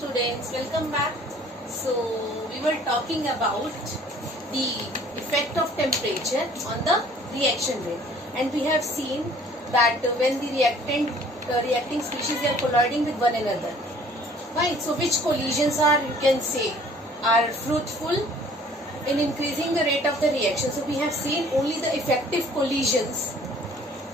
students, welcome back. So we were talking about the effect of temperature on the reaction rate, and we have seen that when the reacting species are colliding with one another, right? So which collisions are, you can say, are fruitful in increasing the rate of the reaction. So we have seen only the effective collisions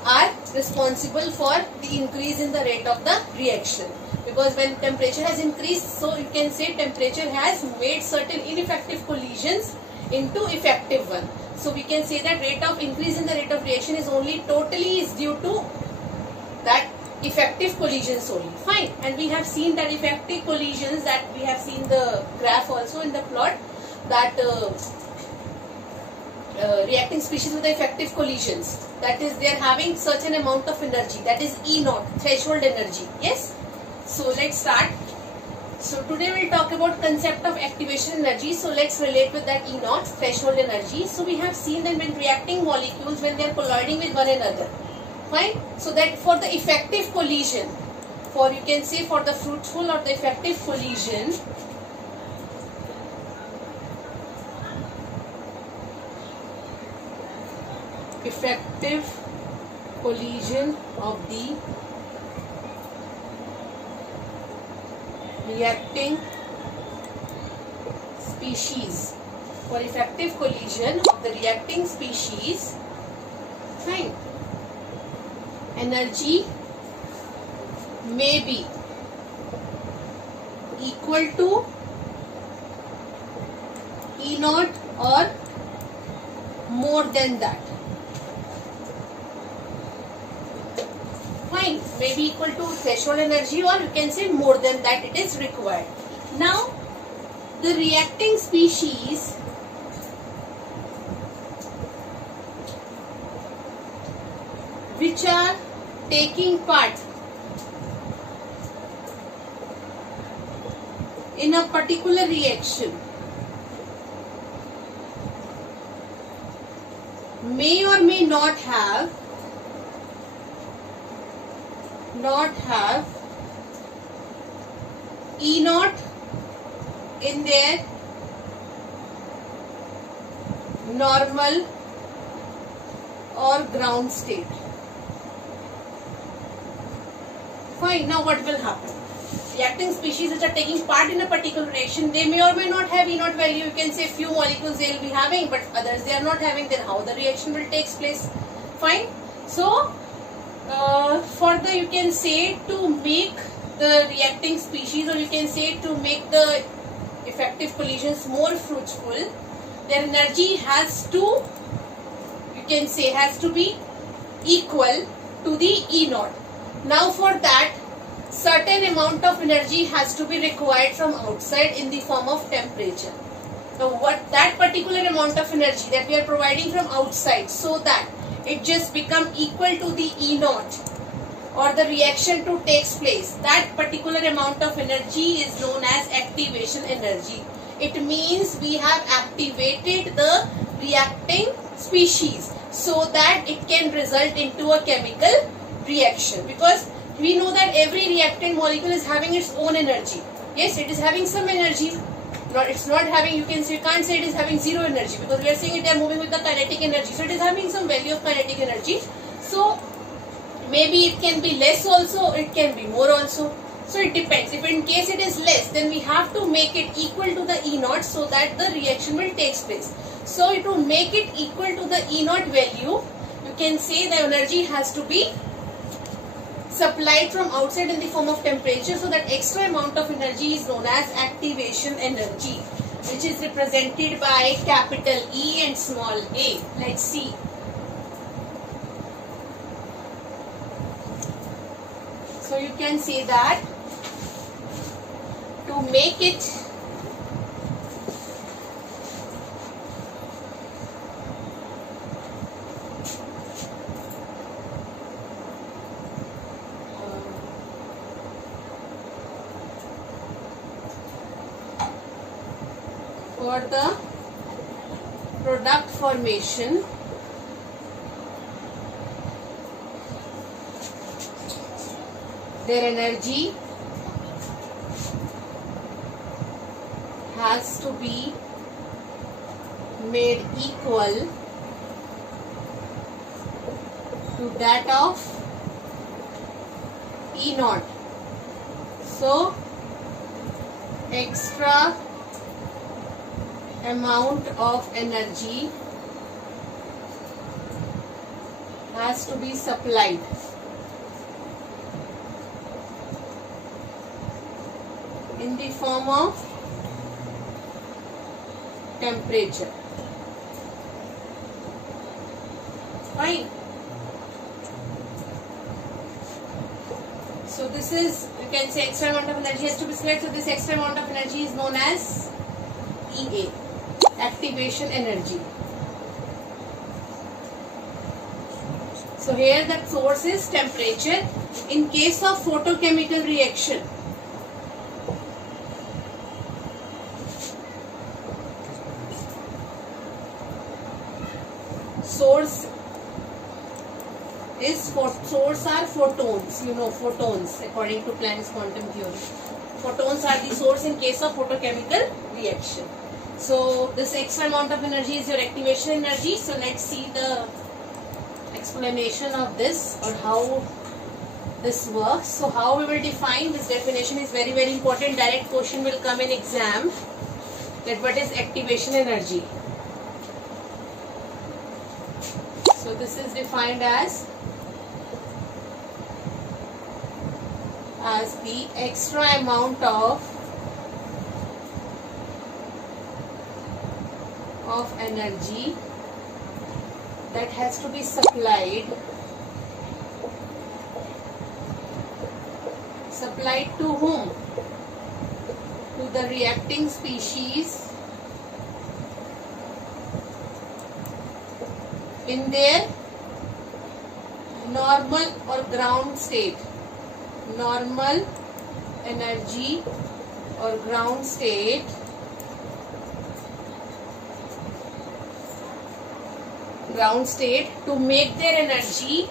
are responsible for the increase in the rate of the reaction, because when temperature has increased, so you can say temperature has made certain ineffective collisions into effective one. So we can say that rate of increase in the rate of reaction is only totally is due to that effective collisions only. Fine. And we have seen that effective collisions, that we have seen the graph also in the plot, that reacting species with the effective collisions, that is they are having such an amount of energy, that is E naught, threshold energy. Yes. So let's start. So today we'll talk about concept of activation energy. So let's relate with that E naught, threshold energy. So we have seen that when reacting molecules, when they are colliding with one another, fine. So that for the effective collision, for you can say for the fruitful or the effective collision, of the reacting species, for effective collision of the reacting species, fine, energy may be equal to E naught or more than that. Fine, may be equal to threshold energy, or you can say more than that it is required. Now the reacting species which are taking part in a particular reaction may or may not have E naught in their normal or ground state. Fine. Now what will happen? Reacting species which are taking part in a particular reaction, they may or may not have E naught value. You can say few molecules they will be having, but others they are not having. Then how the reaction will take place? Fine. So for the, you can say, to make the reacting species, or you can say to make the effective collisions more fruitful, their energy has to, you can say, has to be equal to the E naught. Now for that, certain amount of energy has to be required from outside in the form of temperature. Now what that particular amount of energy that we are providing from outside, so that it just become equal to the E naught, or the reaction to takes place, that particular amount of energy is known as activation energy. It means we have activated the reacting species so that it can result into a chemical reaction, because we know that every reactant molecule is having its own energy. Yes, it is having some energy. It's not having, you can say, you can't say it is having zero energy, because we are saying it are moving with the kinetic energy. So it is having some value of kinetic energy. So maybe it can be less also, it can be more also. So it depends. If in case it is less, then we have to make it equal to the E naught so that the reaction will take place. So to make it equal to the E naught value, you can say the energy has to be supplied from outside in the form of temperature. So that extra amount of energy is known as activation energy, which is represented by capital E and small a. Let's see. So you can say that to make it for the product formation, their energy has to be made equal to that of E naught. So extra amount of energy has to be supplied in the form of temperature. Fine. So this is, you can say, extra amount of energy has to be supplied. So this extra amount of energy is known as EA, activation energy. So here the source is temperature. In case of photochemical reaction, source are photons. You know photons according to Planck's quantum theory. Photons are the source in case of photochemical reaction. So this extra amount of energy is your activation energy. So let's see the explanation of this or how this works. So how we will define this definition is very, very important. Direct question will come in exam, that what is activation energy. So this is defined as the extra amount of energy that has to be supplied to whom? To the reacting species in their normal or ground state. Normal energy or ground state to make their energy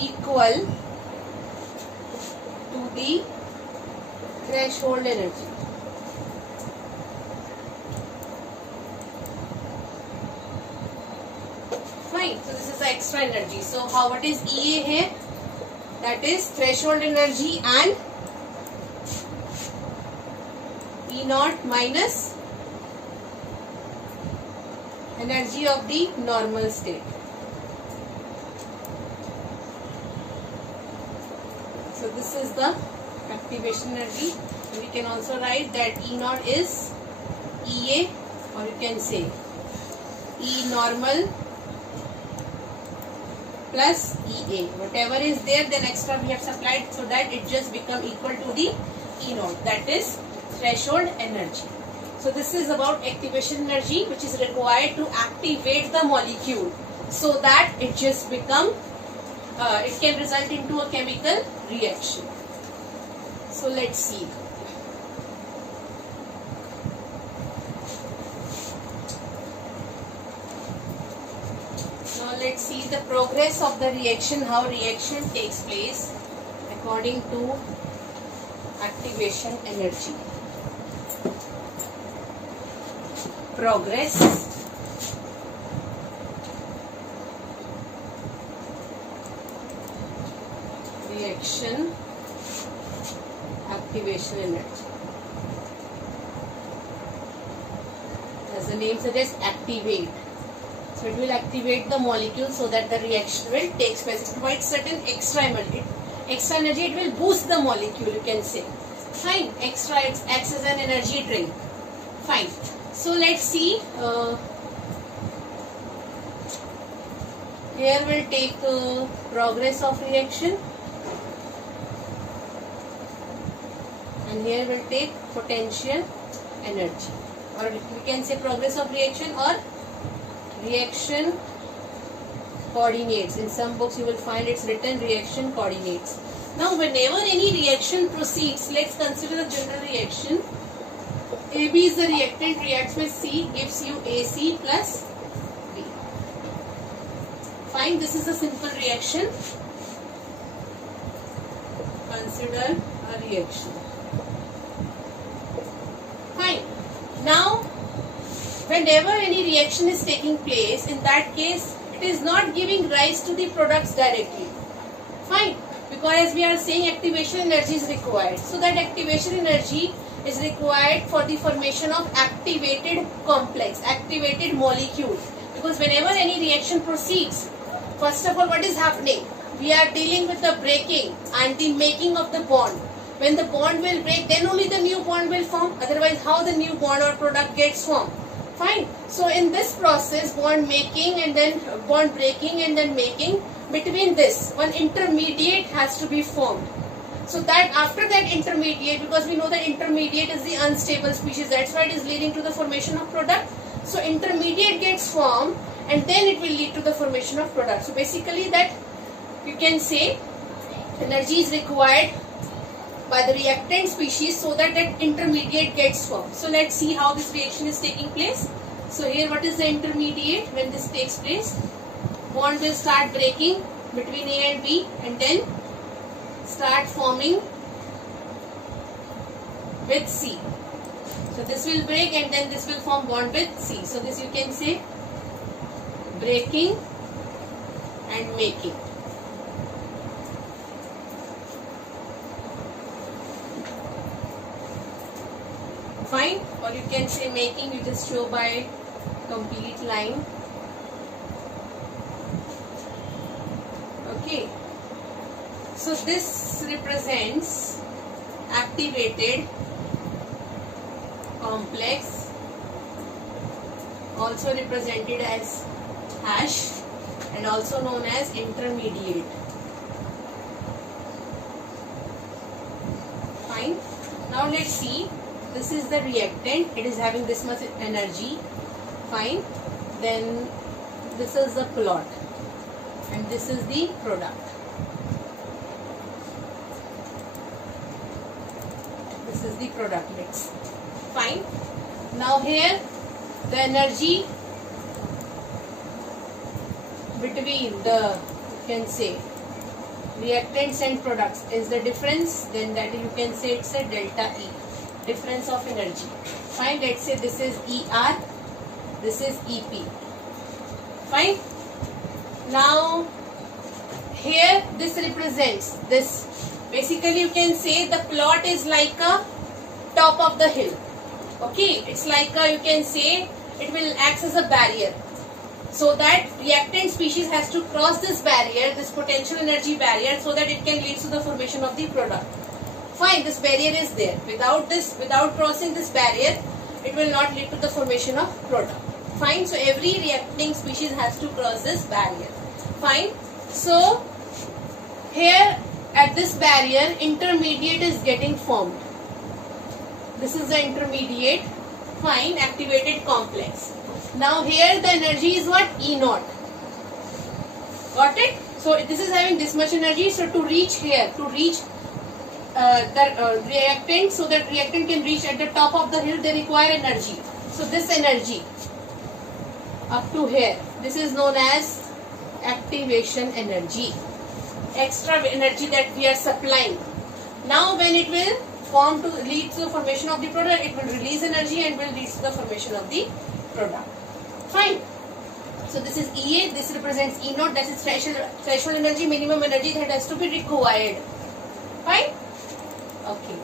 equal to the threshold energy. Fine. So this is the extra energy. So what is EA here? That is threshold energy and E naught minus energy of the normal state. So this is the activation energy. We can also write that E naught is EA, or you can say E normal plus EA. Whatever is there, then extra we have supplied, so that it just become equal to the E naught, that is threshold energy. So this is about activation energy, which is required to activate the molecule so that it just become, it can result into a chemical reaction. So let's see. Now let's see the progress of the reaction, how reaction takes place according to activation energy. Progress, reaction, activation energy. As the name suggests, activate. So it will activate the molecule so that the reaction will take place. It provides certain extra energy. It will boost the molecule, you can say. Fine. Extra acts as an energy drink. Fine. So let's see. Here we'll take progress of reaction, and here we'll take potential energy, or we can say progress of reaction or reaction coordinates. In some books you will find it's written reaction coordinates. Now whenever any reaction proceeds, let's consider the general reaction. AB is the reactant, reacts with C, gives you AC plus B. Fine, this is a simple reaction. consider a reaction. Fine. Now, whenever any reaction is taking place, in that case, it is not giving rise to the products directly. Fine. Because we are saying activation energy is required. So that activation energy is required for the formation of activated complex, activated molecule. Because whenever any reaction proceeds, first of all, what is happening? We are dealing with the breaking and the making of the bond. When the bond will break, then only the new bond will form. Otherwise, how the new bond or product gets formed? Fine. So in this process, bond making and then bond breaking and then making, between this, one intermediate has to be formed. So that after that intermediate, because we know that intermediate is the unstable species, that's why it is leading to the formation of product. So intermediate gets formed and then it will lead to the formation of product. So basically that you can say energy is required by the reactant species so that that intermediate gets formed. So let's see how this reaction is taking place. So here what is the intermediate when this takes place? Bond will start breaking between A and B and then start forming with C. So this will break and then this will form bond with C. So this you can say breaking and making. Fine. Or you can say making, you just show by complete line. Okay. So this represents activated complex, also represented as hash and also known as intermediate. Fine. Now let's see. This is the reactant. It is having this much energy. Fine. Then this is the plot and this is the product. This is the product mix. Fine. Now here the energy between the, you can say, reactants and products is the difference. Then that you can say it's a delta E, difference of energy. Fine. Let's say this is ER, this is EP. Fine. Now here this represents this. Basically you can say the plot is like a top of the hill. Okay, it's like a, you can say it will act as a barrier. So that reactant species has to cross this barrier, this potential energy barrier, so that it can lead to the formation of the product. Fine, this barrier is there. Without crossing this barrier, it will not lead to the formation of product. Fine, so every reacting species has to cross this barrier. Fine, so here at this barrier, intermediate is getting formed. This is the intermediate. Fine, activated complex. Now here the energy is what? E0. Got it? So this is having this much energy. So to reach here, to reach the reactant, so that reactant can reach at the top of the hill, they require energy. So this energy up to here, this is known as activation energy. Extra energy that we are supplying. Now when it will form to lead to the formation of the product, it will release energy and will lead to the formation of the product. Fine. So this is EA, this represents E0, that is threshold energy, minimum energy that has to be required. Fine. Okay.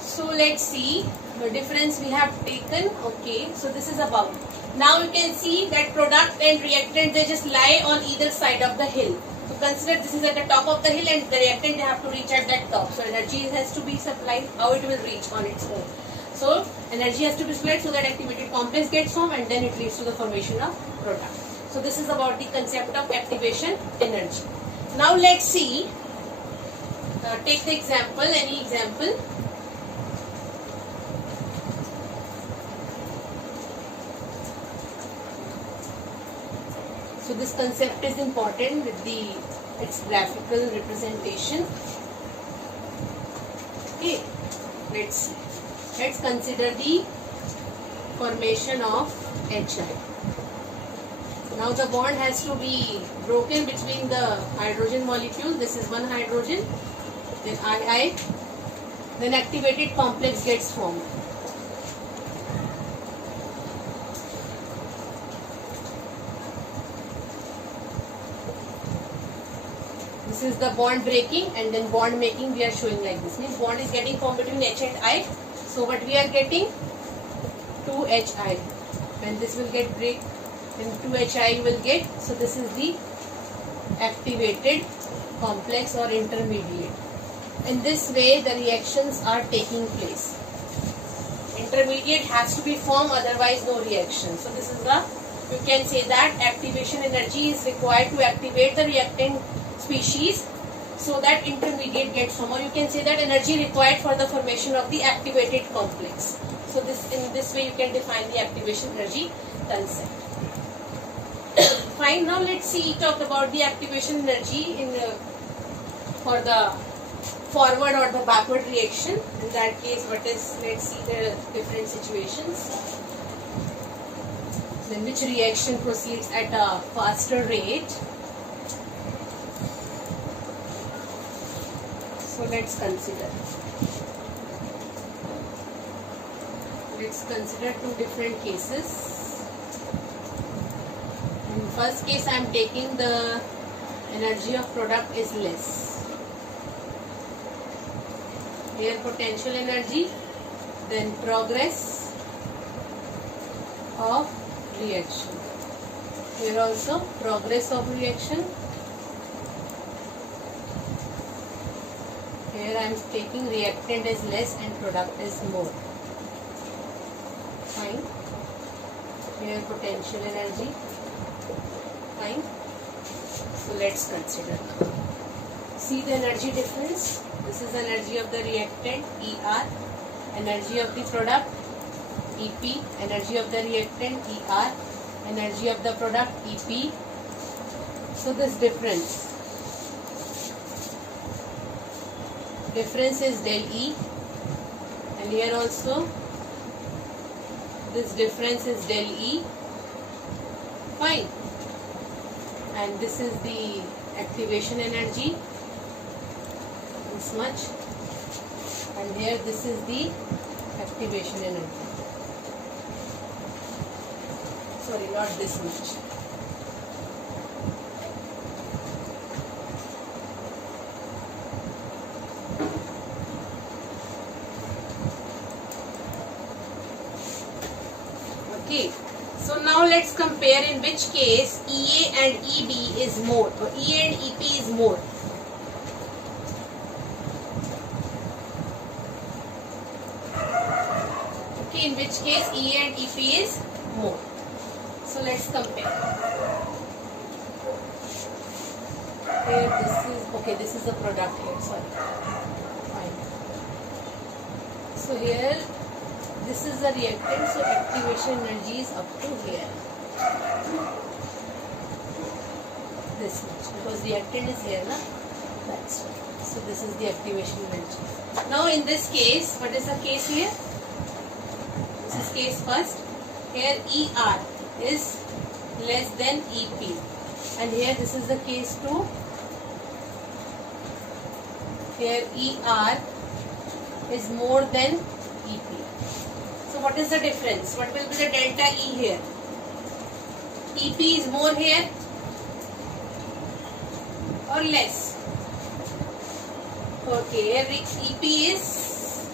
So let's see the difference we have taken. Okay. So this is about. Now you can see that product and reactant, they just lie on either side of the hill. So consider this is at the top of the hill and the reactant they have to reach at that top. So energy has to be supplied. How it will reach on its own? So energy has to be supplied so that activated complex gets formed and then it leads to the formation of product. So this is about the concept of activation energy. Now let's see. Take the example, any example. So this concept is important with its graphical representation. Okay, let's see. Let's consider the formation of HI. Now the bond has to be broken between the hydrogen molecule. This is one hydrogen, then II, then activated complex gets formed. This is the bond breaking, and then bond making we are showing like this. Means bond is getting formed between H and I. So what we are getting? 2HI. When this will get break, then 2HI will get. So this is the activated complex or intermediate. In this way the reactions are taking place. Intermediate has to be formed, otherwise no reaction. So this is the, you can say that activation energy is required to activate the reactant species so that intermediate gets formed, or you can say that energy required for the formation of the activated complex. So this, in this way you can define the activation energy concept. Fine. Now let's see, talk about the activation energy in for the forward or the backward reaction. In that case, what is, let's see the different situations. Then which reaction proceeds at a faster rate. So let's consider. Let's consider two different cases. In first case, I am taking the energy of product is less. Here potential energy, then progress of reaction. Here also progress of reaction. Here I am taking reactant is less and product is more. Fine. Here potential energy. Fine. So let's consider. See the energy difference. This is energy of the reactant ER, energy of the product EP, energy of the reactant ER, energy of the product EP. So this difference is del E, and here also this difference is del E. Fine. And this is the activation energy, this much, and here this is the activation energy. Sorry, not this much. Okay, so now let's compare in which case EA and EB is more, or EA and EP is more. Okay, in which case EA and EP is more. So let's compare. Here this is, okay, this is the product here, sorry. Fine. So here this is the reactant, so activation energy is up to here. This much, because reactant is here, na? That's right. So this is the activation energy. Now in this case, what is the case here? This is case first. Here ER is less than EP, and here this is the case 2. Here ER is more than EP. So what is the difference? What will be the delta E here? EP is more here or less? Okay, here EP is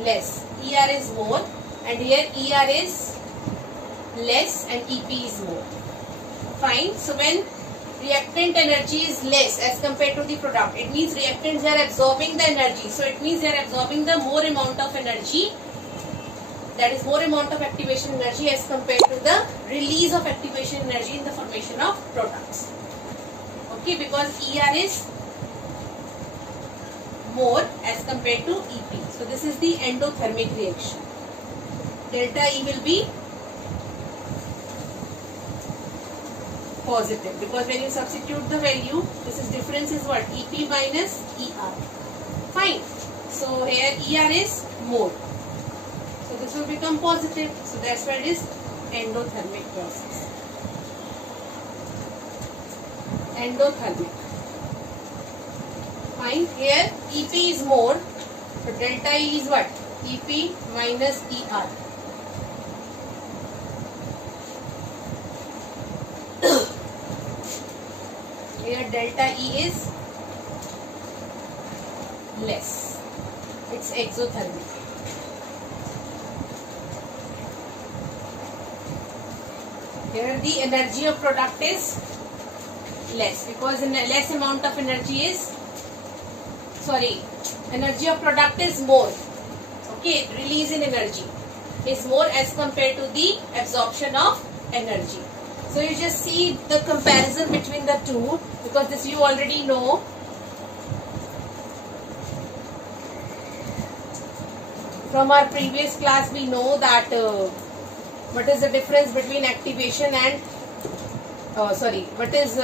less, ER is more, and here ER is less and EP is more. Fine. So when reactant energy is less as compared to the product, it means reactants are absorbing the energy. So it means they are absorbing the more amount of energy, that is more amount of activation energy as compared to the release of activation energy in the formation of products. Okay, because ER is more as compared to EP. So this is the endothermic reaction. Delta E will be positive, because when you substitute the value, this is difference is what? EP minus ER. Fine. So here ER is more. So this will become positive. So that's why it is endothermic process. endothermic. Fine. Here EP is more, so delta E is what? EP minus ER. Here delta E is less. It's exothermic. Here the energy of product is less because in less amount of energy is energy of product is more. Okay, release in energy is more as compared to the absorption of energy. So you just see the comparison between the two because this you already know. From our previous class we know that what is the difference between activation and what is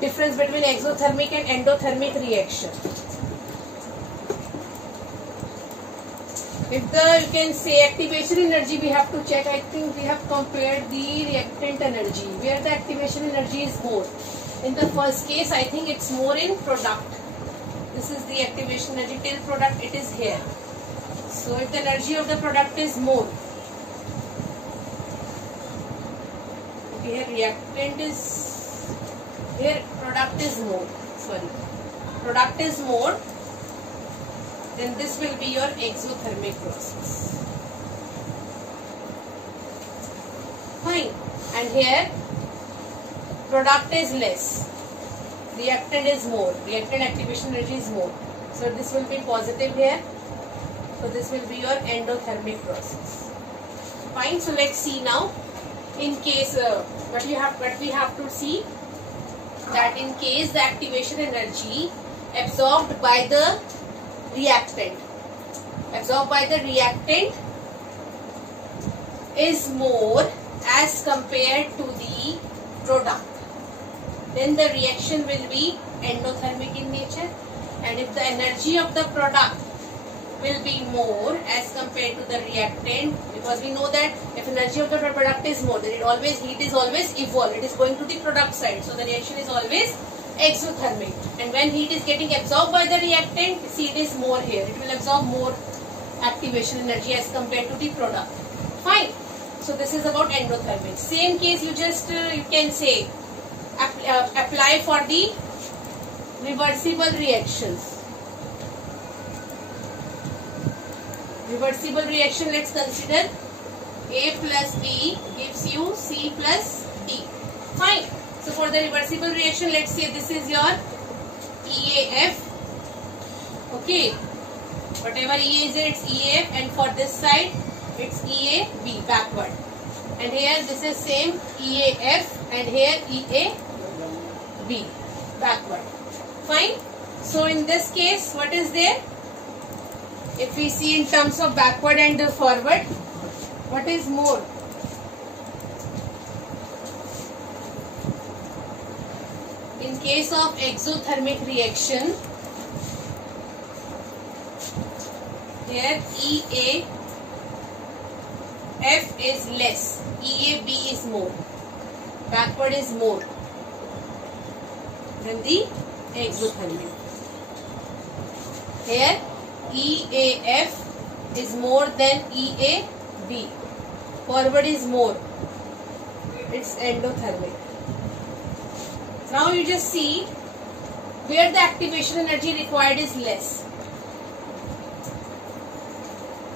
difference between exothermic and endothermic reaction. If you can say activation energy, we have to check. I think we have compared the reactant energy where the activation energy is more. In the first case, I think it's more in product. This is the activation energy till product. It is here. So if the energy of the product is more, here reactant is here product is more. Product is more. Then this will be your exothermic process. Fine. And here product is less, reactant is more, reactant activation energy is more. So this will be positive here. So this will be your endothermic process. Fine. So let's see now. In case what we have to see that in case the activation energy absorbed by the reactant is more as compared to the product, then the reaction will be endothermic in nature. And if the energy of the product will be more as compared to the reactant, because we know that if energy of the product is more, then heat is always evolved. It is going to the product side, so the reaction is always exothermic. And when heat is getting absorbed by the reactant, see it is more here. It will absorb more activation energy as compared to the product. Fine. So this is about endothermic. Same case you just you can say apply for the reversible reactions. Reversible reaction, let's consider A plus B gives you C plus D. Fine. So for the reversible reaction, let's say this is your EAF. Okay. Whatever E is there, it's EAF, and for this side, it's EAB backward. And here this is same EAF, and here EAB backward. Fine. So in this case, what is there? If we see in terms of backward and forward, what is more? In case of exothermic reaction, here EAF is less, EAB is more, backward is more than the exothermic. Here EAF is more than EAB, forward is more, it's endothermic. Now you just see where the activation energy required is less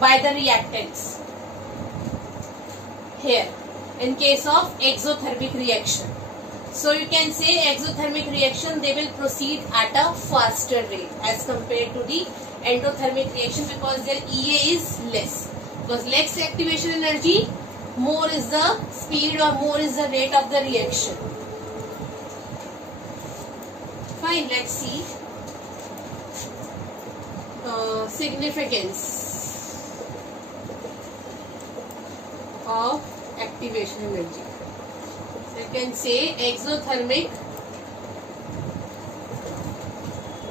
by the reactants. Here in case of exothermic reaction. So you can say exothermic reaction, they will proceed at a faster rate as compared to the endothermic reaction because their EA is less. Because less activation energy, more is the speed or more is the rate of the reaction. Fine, let's see significance of activation energy. You can say exothermic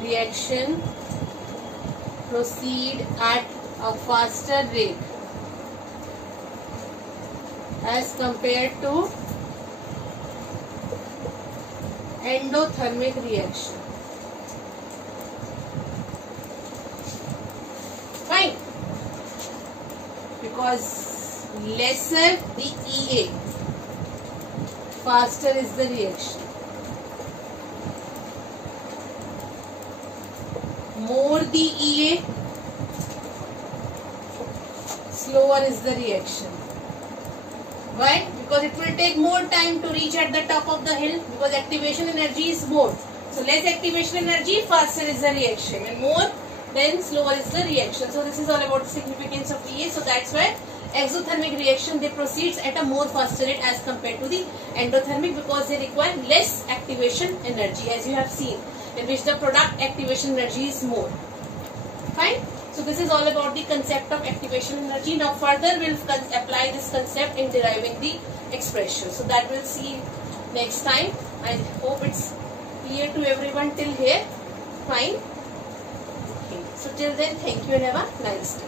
reaction proceed at a faster rate as compared to endothermic reaction. Fine. Because lesser the EA, faster is the reaction. More the EA, slower is the reaction. Why? Because it will take more time to reach at the top of the hill, because activation energy is more. So less activation energy, faster is the reaction, and more, then slower is the reaction. So this is all about the significance of EA. So that's why exothermic reaction, they proceeds at a more faster rate as compared to the endothermic, because they require less activation energy, as you have seen, in which the product activation energy is more. Fine. So this is all about the concept of activation energy. Now further we'll apply this concept in deriving the expression. So that we'll see next time. I hope it's clear to everyone till here. Fine. Okay. So till then, thank you and have a nice day.